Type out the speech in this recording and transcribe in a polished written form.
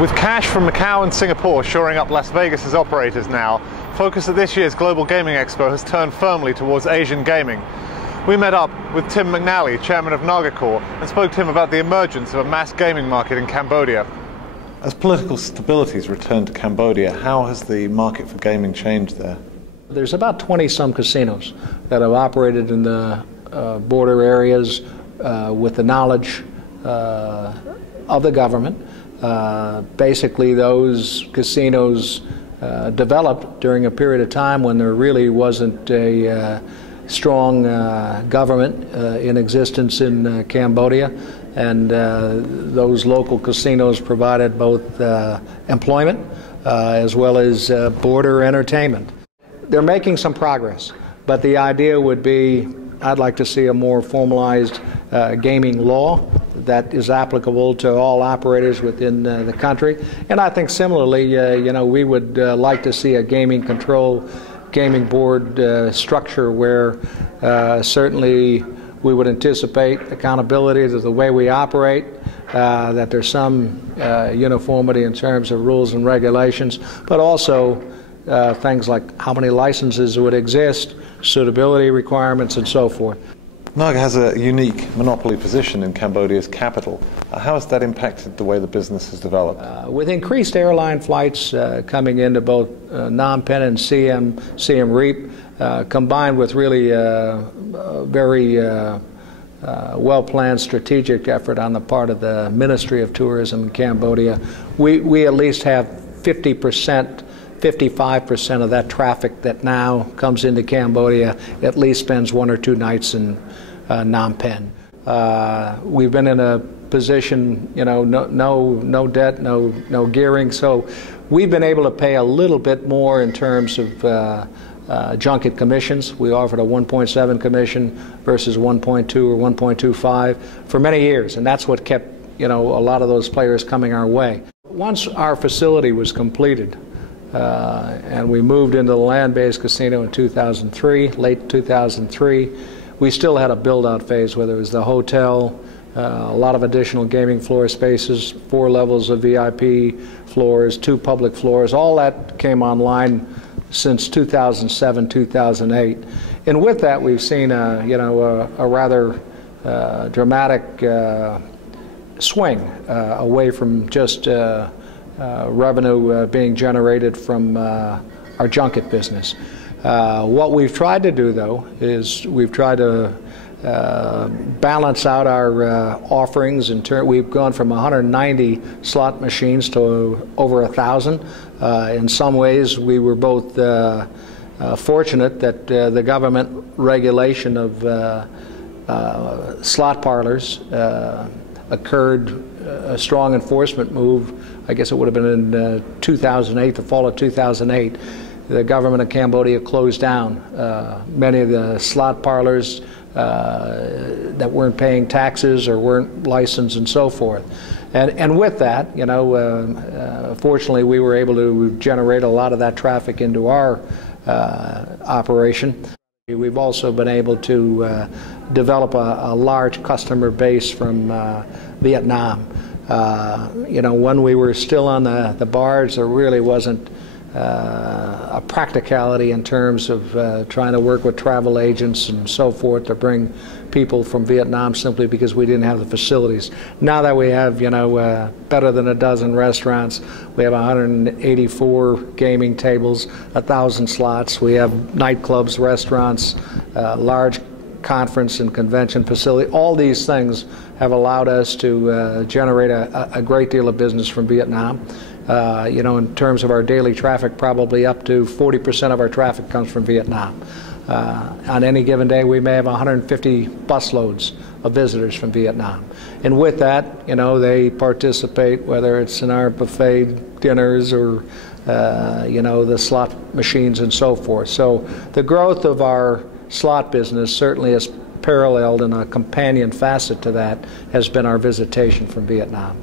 With cash from Macau and Singapore shoring up Las Vegas's operators now, focus at this year's Global Gaming Expo has turned firmly towards Asian gaming. We met up with Tim McNally, chairman of NagaCorp, and spoke to him about the emergence of a mass gaming market in Cambodia. As political stability has returned to Cambodia, how has the market for gaming changed there? There's about 20-some casinos that have operated in the border areas with the knowledge of the government. Basically, those casinos developed during a period of time when there really wasn't a strong government in existence in Cambodia, and those local casinos provided both employment as well as border entertainment. They're making some progress, but the idea would be I'd like to see a more formalized gaming law that is applicable to all operators within the country. And I think similarly, we would like to see a gaming board structure where certainly we would anticipate accountability to the way we operate, that there's some uniformity in terms of rules and regulations, but also things like how many licenses would exist, suitability requirements, and so forth. Naga has a unique monopoly position in Cambodia's capital. How has that impacted the way the business has developed? With increased airline flights coming into both Phnom Penh and Siem Reap, combined with really very well-planned strategic effort on the part of the Ministry of Tourism in Cambodia, we at least have 55% of that traffic that now comes into Cambodia at least spends 1 or 2 nights in Phnom Penh. We've been in a position, no debt, no gearing, so we've been able to pay a little bit more in terms of junket commissions. We offered a 1.7 commission versus 1.2 or 1.25 for many years, and that's what kept a lot of those players coming our way. Once our facility was completed, and we moved into the land-based casino in 2003, late 2003. We still had a build-out phase, whether it was the hotel, a lot of additional gaming floor spaces, 4 levels of VIP floors, 2 public floors. All that came online since 2007, 2008. And with that, we've seen a rather dramatic swing away from just revenue being generated from our junket business. What we've tried to do, though, is we've tried to balance out our offerings. We've gone from 190 slot machines to over 1,000. In some ways, we were both fortunate that the government regulation of slot parlors occurred, a strong enforcement move. I guess it would have been in 2008, the fall of 2008. The government of Cambodia closed down many of the slot parlors that weren't paying taxes or weren't licensed and so forth. And with that, fortunately, we were able to generate a lot of that traffic into our operation. We've also been able to develop a large customer base from Vietnam. When we were still on the bars, there really wasn't a practicality in terms of trying to work with travel agents and so forth to bring people from Vietnam simply because we didn't have the facilities. Now that we have, better than a dozen restaurants, we have 184 gaming tables, 1,000 slots, we have nightclubs, restaurants, large conference and convention facility. All these things have allowed us to generate a great deal of business from Vietnam. In terms of our daily traffic, probably up to 40% of our traffic comes from Vietnam. On any given day, we may have 150 busloads of visitors from Vietnam. And with that, they participate, whether it's in our buffet dinners or, the slot machines and so forth. So the growth of our slot business certainly has paralleled, and a companion facet to that has been our visitation from Vietnam.